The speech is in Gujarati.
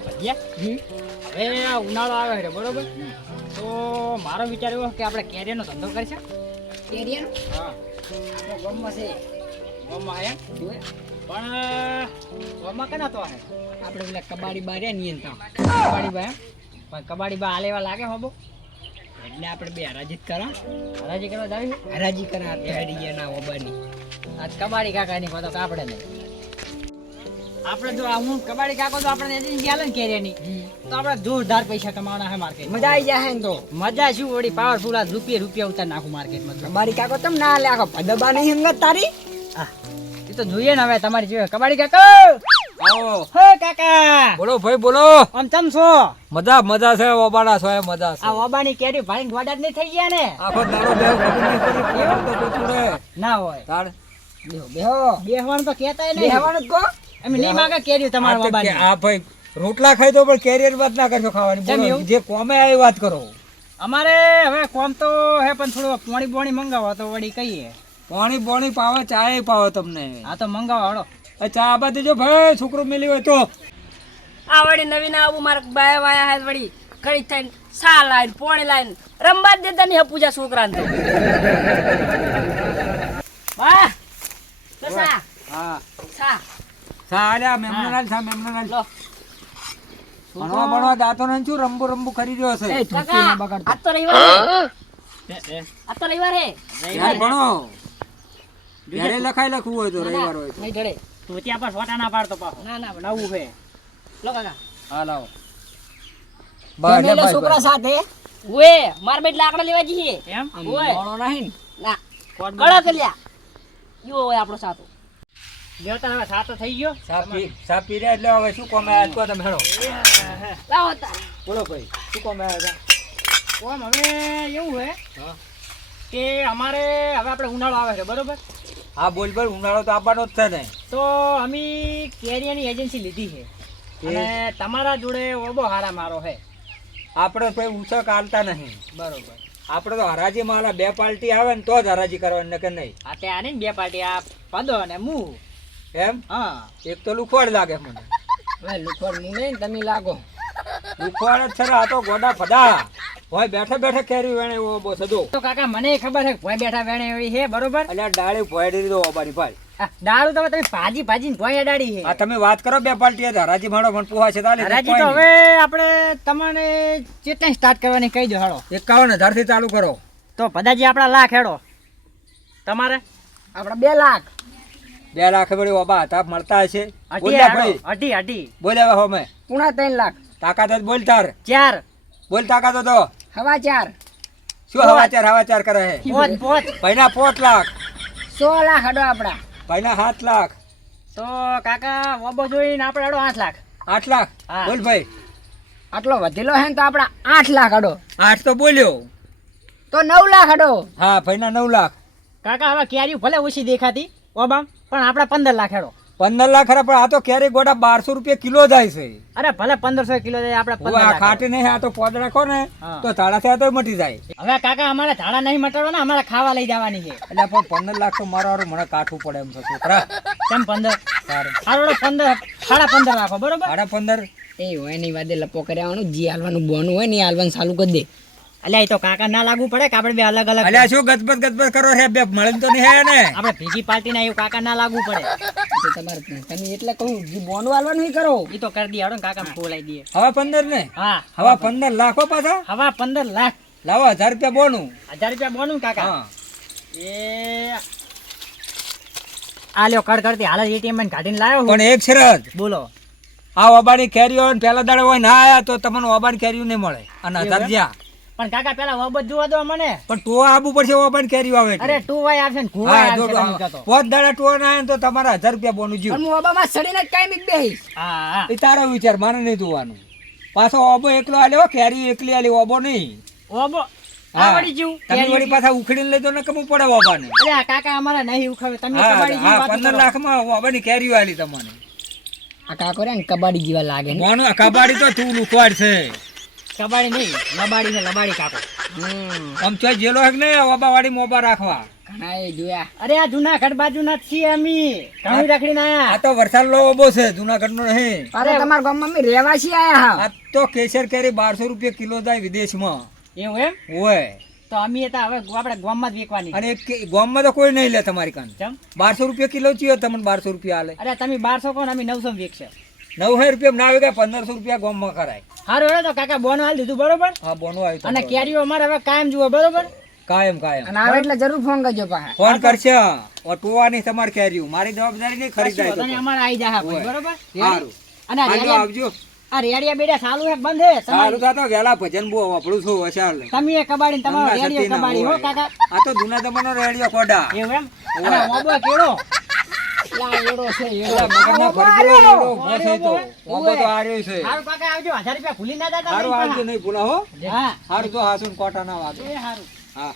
હવે ઉનાળો આવે છે બરોબર, તો મારો વિચાર એવો કે આપણે કેરીનો ધંધો કરીશું. કેરીનો? હા, ગમમાં છે. ગોમાં એમ પણ ગોમાં કેના તો આવે આપણે પેલા કબાડી બા રહ્યા ને કબાડી બા એમ, પણ કબાડી બા હાલ એવા લાગે હોબો, એટલે આપણે બે હરાજી જ કરો. હરાજી કરવા જાવી હરાજી કરા પેડી ગયા ના ઓબાની. આજ કબાડી કાકાની કહો તો આપણે નહીં. આપણે જો આ હું કબાડી કાકો તો આપણે એજન્સી હાલે ને કેરીની, તો આપણે જોરદાર પૈસા કમાવાના છે માર્કેટ. મજા આવી જાય ને તો. મજા શું વળી, પાવરફુલ આ રૂપિયા ઉતાર નાખું માર્કેટમાં. કબાડી કાકો તમ ના લે આખો ભદબા નહીં હંગત તારી. એ તો જોઈએ ને હવે તમારી જોઈએ. કબાડી કાકા આવો હે કાકા, બોલો ભાઈ બોલો. આમ ચમ છો? મજા છે ઓબાડા છો એ મજા છે. આ ઓબાની કેરી ભાઈ ગોડા જ નહીં થઈ ગયા ને? આખો દાડો બેહો ખબર નહીં પડી કેવું તો પૂછું રે. ના હોય તાર બેહો બેહો બેહવાનું તો કહેતાય નહીં. બેહવાનું જ કહો. એમ નહીં માંગે કેરી તમારા આ તો ઓબાની. આ ભાઈ રોટલા ખાઈ દો પણ કેરિયર વાત ના કરશો ખાવાની. કેમ બોલો, એવું? જે કોમે આવી વાત કરો. અમારે હવે કોમ તો હે પણ થોડું પોણી બોણી મંગાવો તો વળી કહીએ. પાણી બોણી પાવે ચાય પાવે તમને. હા તો મંગાવો હળો. એ ચા આપા દેજો ભાઈ, છોકરો મેલી હોય તો. આ વળી નવીન આવું મારે બાય વાયા હે વળી કઈ થઈને સા લાઈન પોણી લાઈન રમવા જ દેતા નહીં પૂજા છોકરાને તો બા તો સા હા સા સા આલ્યા મેમનાલ સા મેમનાલ. લો ભણવા દાતો ને શું રંબુ ખરી રહ્યો છે. એ ઠોકી ના કાકા બગાડતો. આ તો રવિવાર હે આ તો રવિવાર હે યાર ભણો ઘરે લખવું હોય તો રવિવાર હોય તો. નહીં ઢળે તું ત્યાં પર ફોટા ના પાડતો પાછો. ના ના નવું છે. લો કાકા હા લાવો. તમે લો છોકરા સાથે. ઓએ માર બેટ લાકડા લેવા જઈએ એમ ઓય મોણો નહીં ને. ના કોટ કળક લ્યા યો હોય આપણો સાતો દેવતા હવે સાતો થઈ ગયો. સા પી રહ્યા એટલે હવે શું કોમે આજ કો તમે હેડો. લાવો તા બોલો ભાઈ શું કોમે આવ્યા કોમ હવે એવું છે હતા? કે અમારે હવે આપણે ઉનાળો આવે છે બરોબર, હા બોલ બોલ, ઉનાળો તો આવવાનો જ છે ને. તો અમે કેરીની એજન્સી લીધી છે અને તમારા જોડે ઓબો હારા મારો છે આપણે ભાઈ ઊંચક આલતા નહીં. બરોબર. આપણે તો હરાજી માં બે પાર્ટી આવે ને તો જ હરાજી કરવાની, કે નહીં આ તે આને બે પાર્ટી, આ પદો અને મું. એમ? હા એક તો લુખવાડ લાગે મને. હવે લુખવાડ હું નહીં તમે લાગો. લુખવાડ જ છે ને, આ તો ગોડા ફડા હોય બેઠે બેઠે કેરી વેણે એવો બહુ સદો. તો કાકા મને ખબર છે ભોય બેઠા વેણે એવી છે બરોબર. એટલે ડાળી ભોયડી દીધો ઓબારી ભાઈ. આ દારૂ તો હવે તમે ભાજી ને ભોય અડાડી છે. આ તમે વાત કરો બે પાર્ટી હરાજી માણો પણ પોહા છે તાલી. હરાજી તો હવે આપણે તમને કેટલા સ્ટાર્ટ કરવાની કહી દો હાલો. 51,000 થી ચાલુ કરો. તો ભદાજી આપણા લાખ હેડો તમારે આપણે 2 લાખ. 2 લાખ વળી ઓબા હતા મળતા હશે. અઢી બોલ્યા હેડો, ભાઈ, અઢી અઢી બોલ્યા હોમે. પૂણા 3 લાખ. તાકાત જ બોલ તાર. 4 બોલ તાકાત તો હવા 4. શું હવાચાર કરે છે? પોચ ભાઈના 5 લાખ, 100 લાખ હડો આપડા. ભાઈના 7 લાખ, તો કાકા વબો જોઈને આપણે હેડો 8 લાખ. 8 લાખ. હા. બોલ ભાઈ. આટલો વધેલો હે ને તો આપડા 8 લાખ હડો. 8 તો બોલ્યો. તો 9 લાખ હડો. હા ભાઈના 9 લાખ. કાકા હવે કેરી ભલે ઓછી દેખાતી ઓબામ, પણ આપડા 15 લાખ હેડો. 15 લાખ ખરા, પણ આ તો કેરી ગોડા 1200 રૂપિયા કિલો જાય છે. અરે ભલે 1500 કિલો દે આપણે 15 હવે આ લાખ ખાટી નહીં, આ તો પોદ રાખો ને હા. તો તાળા થયા તો મટી જાય. હવે કાકા અમારે ધાડા નહીં મટાડવાના, અમારે ખાવા લઈ જવાની છે. એટલે પણ 15 લાખ તો મારો હારું મને કાઠું પડે એમ છે છોકરા. કેમ 15? સારું. હારો 15 15.5 રાખો બરોબર. 15.5. એ હોય ની વાદે લપો કર્યાવાનું જે હાલવાનું બોનું હોય ને એ હાલવાનું ચાલુ કરી દે. અલ્યા એ તો કાકા ના લાગવું પડે કે આપણે બે અલગ અલગ અલ્યા શું ગદબદ કરો છે બે મળે તો નહીં હે ને. આપણે ભેગી પાર્ટી ના એવું કાકા ના લાગવું પડે. તો તમારે તમે એટલે કહું જે બોનું હાલવાનું ઈ કરો. એ તો કરી દઈએ હડો કાકા બોલાઈ દઈએ. હવા 15 ને હા હવા 15 લાખો પાછા. હવા 15 લાખ. લાવો 1000 રૂપિયા બોનું. 1000 રૂપિયા બોનું કાકા. હા એ આ લ્યો કડ કરતી હાલ એટીએમ માં કાઢીને લાવ્યો પણ એક શરત, બોલો. આ ઓબાની કેરીઓ પેલા દાડે હોય ના આયા તો તમને ઓબાની કેરીઓ નહીં મળે. અને 1000 જ્યાં પણ કાકા પેલા વબત જોવા દો મને. પણ ટોવા આવવું પડશે ઓબાની કેરીઓ આવે એટલે. અરે 2 વાય આવશે ને ઘુવાય હા, આવશે જો તમે કહો તો. 5 દાડા ટોવા ના આવે ને તો તમારા 1000 રૂપિયા બોનું જીવ. પણ હું ઓબામાં સડીને જ કાયમી જ બેહીશ. હા હા એ તારો વિચાર, મારે નહીં જોવાનું. પાછો ઓબો એકલો આલ્યો, કેરી એકલી આલી, ઓબો નહીં. ઓબો હા. આવડી જીવ તમે વળી પાછા ઉખડીને લઈ દો ને કમું પડે ઓબાને. અરે આ કાકા અમારા નહીં ઉખાવે તમે હા કબાડી જેવી હા, વાતો 15 કરો. લાખમાં ઓબાની કેરીઓ આલી તમને. આ કાકો રે ને કબાડી જેવા લાગે ને. મોનું આ કબાડી તો તું લુખવાડ છે. કબાડી નહીં લબાડી છે લબાડી કાકો. હમ. આમ તો જેલો હે કે નહીં ઓબા વાળી મોબા રાખવા. ઘણા એ જોયા. અરે આ જુનાગઢ બાજુના જ છીએ અમે. ઘણું રખડીને આયા. આ તો વરસાદ લોબો છે જુનાગઢ નો નહીં. અરે તમારા ગામમાં અમે રહેવાસી આયા હા. આ તો કેસર કેરી 1200 રૂપિયા કિલો જાય વિદેશમાં. એવું એમ? ઓય તો અમે તો હવે આપણે ગામમાં જ વેચવાની. અને ગામમાં તો કોઈ નહીં લે તમારી કાન. ચમ? 1200 રૂપિયા કિલો ચિયો તમને 1200 રૂપિયા આલે. અરે તમે 1200 કહો ને અમે 900 વેચશે. 900 રૂપિયા ના આવે કે 1500 રૂપિયા ગામમાં કરાય. હારું હેડો તો કાકા બોનો હાલ દીધું બરોબર. હા બોનો આવ્યો અને કેરીઓ અમારે હવે કાયમ જુઓ બરોબર. કાયમ કાયમ અને આવે એટલે જરૂર ફોન કરજો પાછા. ફોન કરશે ટોવાની તમારે કેરીયું મારી જવાબદારી નહીં ખરીદાય તો. અને અમારે આવી જા ભાઈ બરોબર. સારું અને આ આવજો રેડિયા આવજો. આ રેડિયા બેડિયા ચાલુ હે કે બંધ હે? સારું થાતો વેલા ભજન બહુ વાપરું છું વસાલ. તમે એ કબાડી તમારો રેડિયો કબાડી હો કાકા. આ તો જૂના જમાનો રેડિયો કોડા. એવું એમ? અને ઓબો કેળો. લા એડો છે એડો. એલા મગજના ફરજો એડો ઉભો થઈ તો. ઓબો તો આ રહ્યો છે. હારું કાકા આવજો 1000 રૂપિયા ભૂલી ના જાતા. સારું આવજો નહીં ભૂલા હો. હા સારું તો હાસુન કોટા ના વાગે. એ હારું. હા